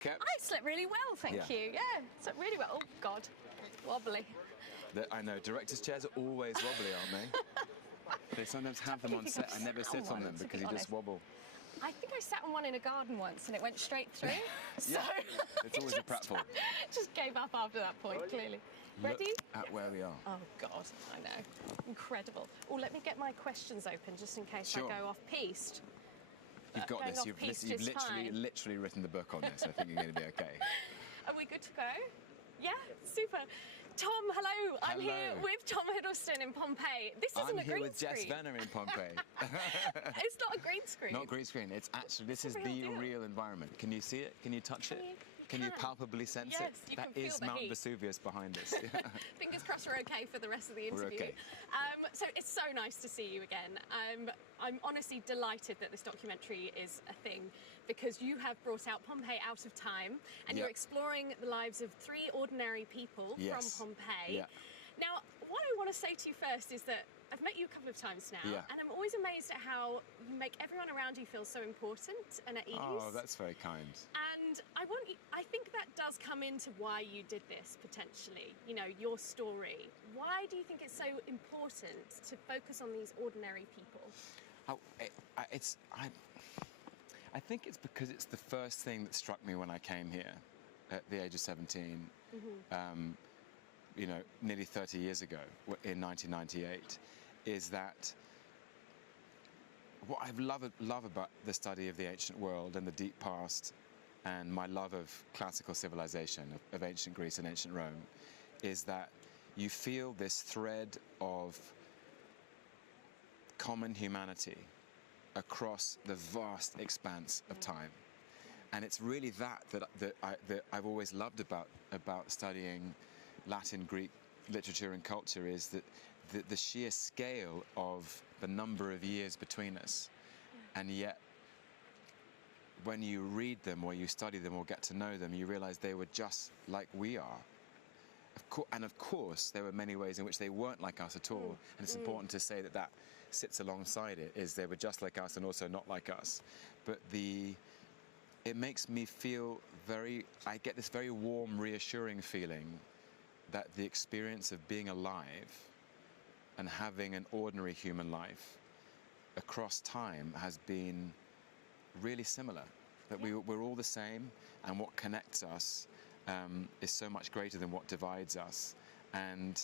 Kept? I slept really well, thank you. Yeah, slept really well. Oh, God, wobbly. I know, directors' chairs are always wobbly, aren't they? They sometimes have them on set. I never sit on them because you just wobble. I think I sat on one in a garden once and it went straight through. So it's always a pratfall. Just gave up after that point, clearly. Ready? Look at where we are. Oh, God, I know. Incredible. Oh, let me get my questions open just in case I go off-piste. You've got this. You've literally written the book on this. I think you're going to be okay. Are we good to go? Yeah, super. Tom, hello. I'm here with Tom Hiddleston in Pompeii. This isn't a green screen. I'm here with Jess Venner in Pompeii. It's not a green screen. Not green screen. It's actually, this is the real environment. Can you see it? Can you touch it? Can you palpably sense it? Yes, you can feel the heat. Mount Vesuvius behind us. Fingers crossed we're okay for the rest of the interview. We're okay. So it's so nice to see you again. I'm honestly delighted that this documentary is a thing because you have brought out Pompeii out of time and you're exploring the lives of 3 ordinary people from Pompeii. Yeah. Now, what I want to say to you first is that I've met you a couple of times now, and I'm always amazed at how you make everyone around you feel so important and at ease. Oh, that's very kind. And I think that does come into why you did this, potentially, you know, your story. Why do you think it's so important to focus on these ordinary people? I think it's because it's the first thing that struck me when I came here at the age of 17. You know, nearly 30 years ago, in 1998, is that what I love about the study of the ancient world and the deep past and my love of classical civilization, of ancient Greece and ancient Rome, is that you feel this thread of common humanity across the vast expanse of time. And it's really that I've always loved about studying Latin, Greek literature and culture, is that the sheer scale of the number of years between us, and yet when you read them or you study them or get to know them, you realize they were just like we are. Of course, there were many ways in which they weren't like us at all, and it's important to say that sits alongside it, is they were just like us and also not like us. But it makes me feel I get this very warm, reassuring feeling that the experience of being alive and having an ordinary human life across time has been really similar. That we're all the same, and what connects us is so much greater than what divides us. And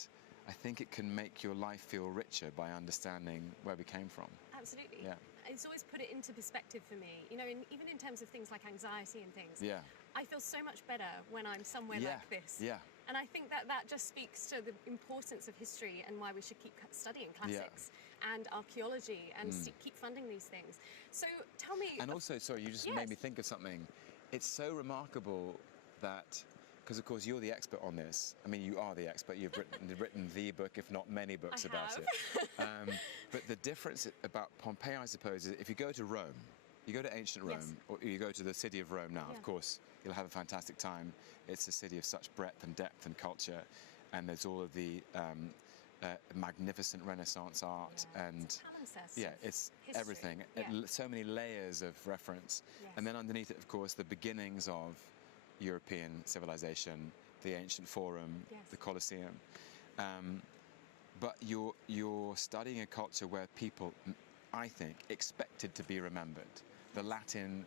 I think it can make your life feel richer by understanding where we came from. Absolutely. Yeah. It's always put it into perspective for me. You know, even in terms of things like anxiety and things. Yeah. I feel so much better when I'm somewhere like this. Yeah. And I think that just speaks to the importance of history and why we should keep studying classics and archaeology and keep funding these things. So tell me... And also, sorry, you just made me think of something. It's so remarkable that... Because, of course, you're the expert on this. I mean, you are the expert. You've written the book, if not many books about it. But the difference about Pompeii, I suppose, is if you go to Rome, you go to ancient Rome, or you go to the city of Rome now, of course, you'll have a fantastic time. It's a city of such breadth and depth and culture, and there's all of the magnificent Renaissance art and it's everything. So many layers of reference, and then underneath it, of course, the beginnings of European civilization, the ancient Forum, the Colosseum. But you're studying a culture where people, I think, expected to be remembered. The Latin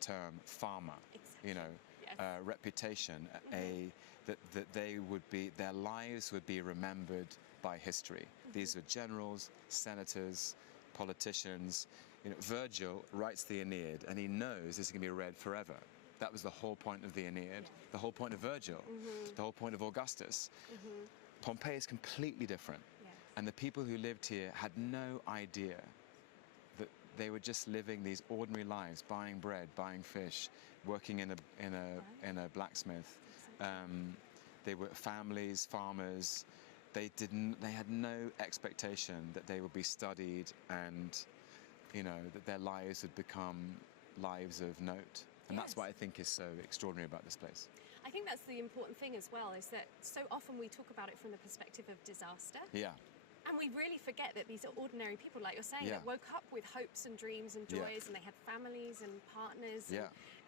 term "fama," you know, reputation, that their lives would be remembered by history. These are generals, senators, politicians. You know, Virgil writes the Aeneid, and he knows this is going to be read forever. That was the whole point of the Aeneid, the whole point of Virgil, the whole point of Augustus. Pompeii is completely different. And the people who lived here had no idea that they were just living these ordinary lives, buying bread, buying fish, working in a blacksmith. They were families, farmers. They had no expectation that they would be studied and, you know, that their lives would become lives of note. And that's what I think is so extraordinary about this place. I think that's the important thing as well, is that so often we talk about it from the perspective of disaster. Yeah. And we really forget that these are ordinary people, like you're saying, that woke up with hopes and dreams and joys, and they had families and partners.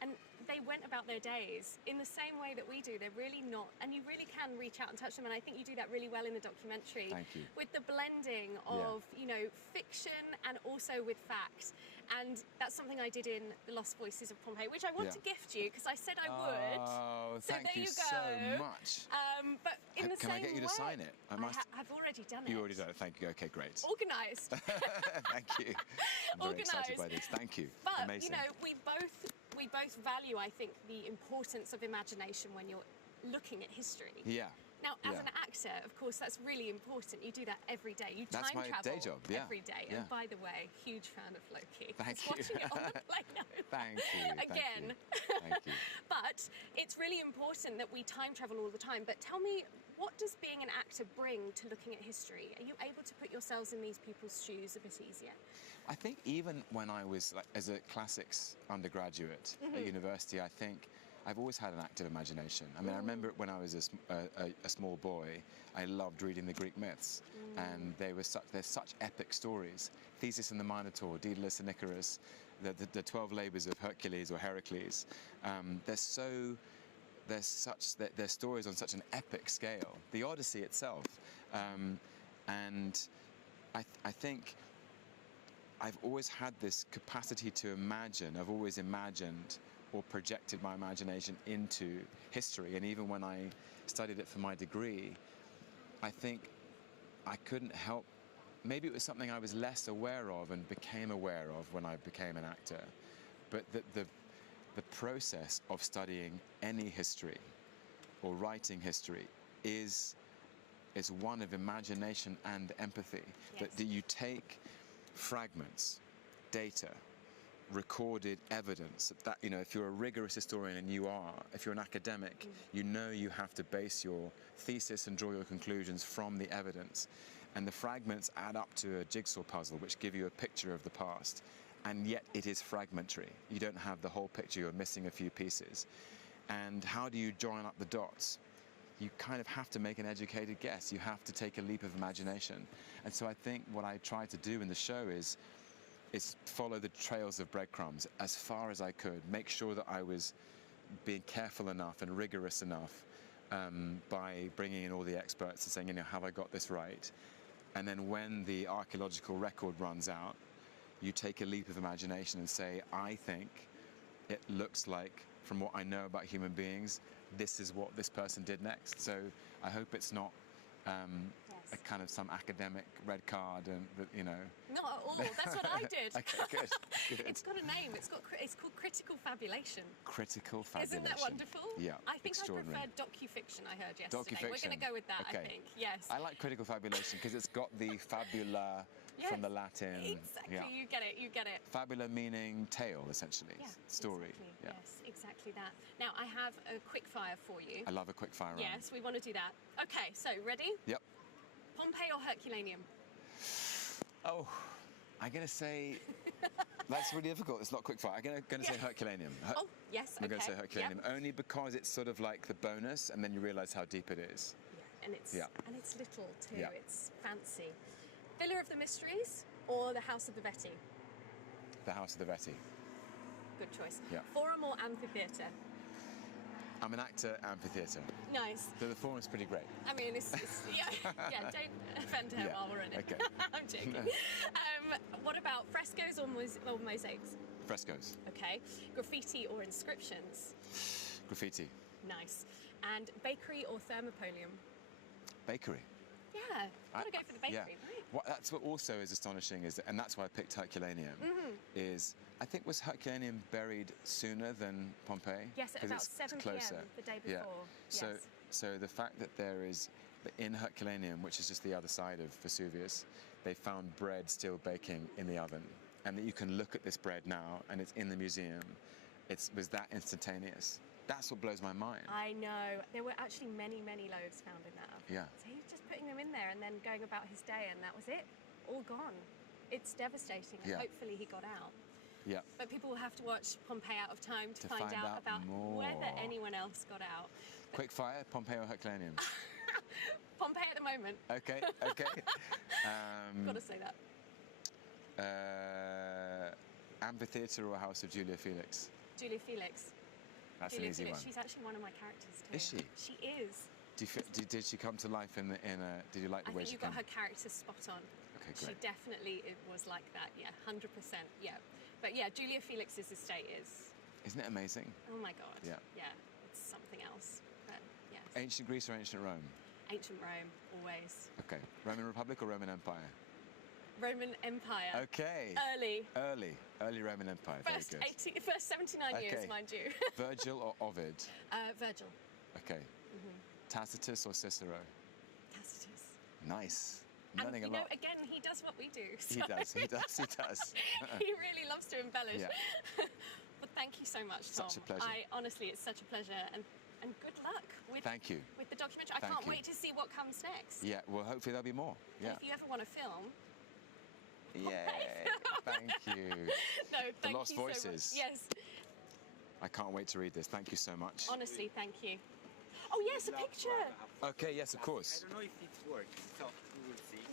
And they went about their days in the same way that we do. They're really not, and you really can reach out and touch them, and I think you do that really well in the documentary. Thank you. With the blending of, you know, fiction and also with fact. And that's something I did in The Lost Voices of Pompeii, which I want to gift you because I said I would. Oh, so thank there you go. so much. But in the Can same I get you to way, sign it? I've already done it. You already done it. Thank you. Okay, great. Organised. Thank you. I'm very excited by this. Thank you. But Amazing. you know, we both value, I think, the importance of imagination when you're looking at history. Yeah. Now, as an actor, of course, that's really important. You do that every day. You That's time my travel day job, every day. And by the way, huge fan of Loki. Thank Just you. watching it on the plane. Thank you. Again. Thank you. But it's really important that we time travel all the time. But tell me, what does being an actor bring to looking at history? Are you able to put yourselves in these people's shoes a bit easier? I think even when I was, like, as a classics undergraduate at university, I think I've always had an active imagination. I mean, I remember when I was a small boy, I loved reading the Greek myths, and they're such epic stories. Theseus and the Minotaur, Daedalus and Icarus, the 12 labours of Hercules or Heracles. They're stories on such an epic scale. The Odyssey itself, and I think I've always had this capacity to imagine. I've always imagined or projected my imagination into history. And even when I studied it for my degree, I think I couldn't help, maybe it was something I was less aware of and became aware of when I became an actor. But the process of studying any history or writing history is one of imagination and empathy. Yes. That you take fragments, data, recorded evidence that, you know, if you're a rigorous historian, and if you're an academic, you know you have to base your thesis and draw your conclusions from the evidence. And the fragments add up to a jigsaw puzzle which give you a picture of the past. And yet it is fragmentary. You don't have the whole picture, you're missing a few pieces. And how do you join up the dots? You kind of have to make an educated guess. You have to take a leap of imagination. And so I think what I tried to do in the show is follow the trails of breadcrumbs as far as I could, make sure that I was being careful enough and rigorous enough by bringing in all the experts and saying, you know, have I got this right? And then when the archaeological record runs out, you take a leap of imagination and say, I think it looks like, from what I know about human beings, this is what this person did next. So I hope it's not a kind of some academic red card, and you know. Not at all. That's what I did. Okay, good. It's got a name. It's called critical fabulation. Critical fabulation. Isn't that wonderful? Yeah. I think I extraordinary. prefer docufiction. I heard yesterday. Docufiction. We're going to go with that. Okay. I think. Yes. I like critical fabulation because it's got the fabula from the Latin. Exactly. Yeah. You get it. You get it. Fabula meaning tale, essentially. Yeah, story. Exactly. Yeah. Yes, exactly that. Now I have a quick fire for you. I love a quick fire round. Yes, we want to do that. Okay, so ready? Yep. Pompeii or Herculaneum? Oh, I'm going to say, that's really difficult. It's not quick fire. I'm going to say Herculaneum. Oh, yes, I'm going to say okay. Herculaneum, only because it's sort of like the bonus, and then you realise how deep it is. Yeah, and it's little too. Yeah. It's fancy. Villa of the Mysteries or the House of the Vetti? The House of the Vetti. Good choice. Yeah. Forum or amphitheatre? I'm an actor, amphitheatre. Nice. So the forum's pretty great. I mean, it's yeah, don't offend her while we're in it. Okay. I'm joking. What about frescoes or mosaics? Frescoes. Okay. Graffiti or inscriptions? Graffiti. Nice. And bakery or thermopolium? Bakery. Yeah, gotta go for the bakery, right? That's what also is astonishing, and that's why I picked Herculaneum, is I think was Herculaneum buried sooner than Pompeii? Yes, at about 7 p.m. the day before. Yeah. So the fact that there is, in Herculaneum, which is just the other side of Vesuvius, they found bread still baking in the oven, and that you can look at this bread now, and it's in the museum. It was that instantaneous. That's what blows my mind. I know. There were actually many, many loaves found in that oven. Yeah. So he was just putting them in there and then going about his day, and that was it. All gone. It's devastating, and hopefully he got out. Yeah. But people will have to watch Pompeii out of time to find out about more. whether anyone else got out. Quick fire, Pompeii or Herculaneum? Pompeii at the moment. Okay. Gotta say that. Amphitheatre or House of Julia Felix? Julia Felix. That's Julia an easy Felix, one. she's actually one of my characters too. Is she? She is. Did she come to life in a? Did you like the I way think she you got came? her character spot on. Okay, She great. definitely was like that. Yeah, 100%. Yeah. But yeah, Julia Felix's estate is. Isn't it amazing? Oh my God. Yeah. Yeah, it's something else. But yes. Ancient Greece or ancient Rome? Ancient Rome, always. Okay. Roman Republic or Roman Empire? Roman Empire. Okay. Early Roman Empire. First, Very good. first 79 years, Okay. mind you. Virgil or Ovid? Virgil. Okay. Tacitus or Cicero? Tacitus. Nice. And Learning you a know, lot. again, he does what we do. He so- does. He does. He really loves to embellish. Yeah. But thank you so much, Tom. Such a pleasure. Honestly, it's such a pleasure, and good luck with Thank you. with the documentary. I Thank can't you. wait to see what comes next. Yeah. Well, hopefully there'll be more. And Yeah. if you ever want to film, Yay. Thank you. no, thank Lost you so Voices. much. Yes, I can't wait to read this. Thank you so much. honestly, thank you. Oh yes, a picture. Okay. Yes, of course. I don't know if it works, so we will see. We